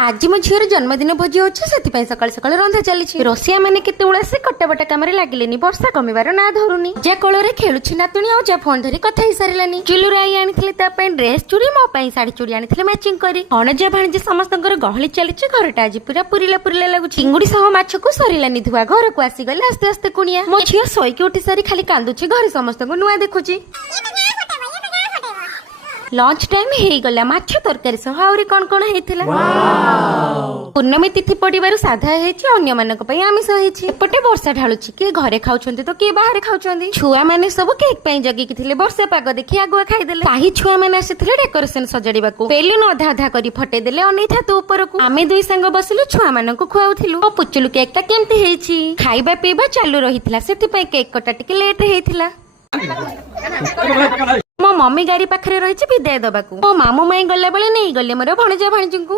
आज मो झीर जन्मदिन भोजी होची सेतिपई सकाळ सकाळ रंधा चलीछि रोसिया माने केतेबेला आसी कटाबटा कामरे लागिलेनी वर्षा कमिबार ना धरुनी जे कोळरे खेळुछि नातुणी आ जे फोन धरी कथा हि सारिलानी चिलुर आई आनिथिले ता पई ड्रेस चूड़ी मो पई साड़ी चूड़ी आनिथिले मैचिंग करी अणजा भाणजे समस्तंकर गहली चलीछि घरटा आज पूरा पुरिला लागु चिंगुडी सह माछ को सरिलानी धुआ घर को आसी गले आस्ते आस्ते कुनिया मो झियो सोईकी उठी सारी खाली कांदुछि घरे समस्त को नुआ देखुछि लंच टाइम हे गला माछ तरकारी सह आउरी कोन कोन हेतिला पूर्णमी तिथि पड़िबारु साधा हेछि अन्य मानक पई आमिष हेछि एपटे वर्षा ढालुछि के घरे खाउछन्ती तो के बाहर खाउछन्ती छुआ माने सब केक पई जगी कि थिले वर्षा पाग देखि आगुआ खाइ देले साही छुआ माने आसिथिले डेकोरेशन सजड़ीबाकू बेलून अधा अधा करी फटे देले अनैथा तो ऊपर को आमे दुई संग बसिलु छुआ मानक खुआउथिलु ओ पुचुलु केक ता केमति हेछि खाइबा पीबा चालू रहिथिला सेति पई केक कटा टिके लेट हेथिला मो मम्मी गाड़ी पाखरे रही विदाय दबाकू मो मामू माई गला बेले नहीं गले मोर भणजा भाणजीଙ୍କୁ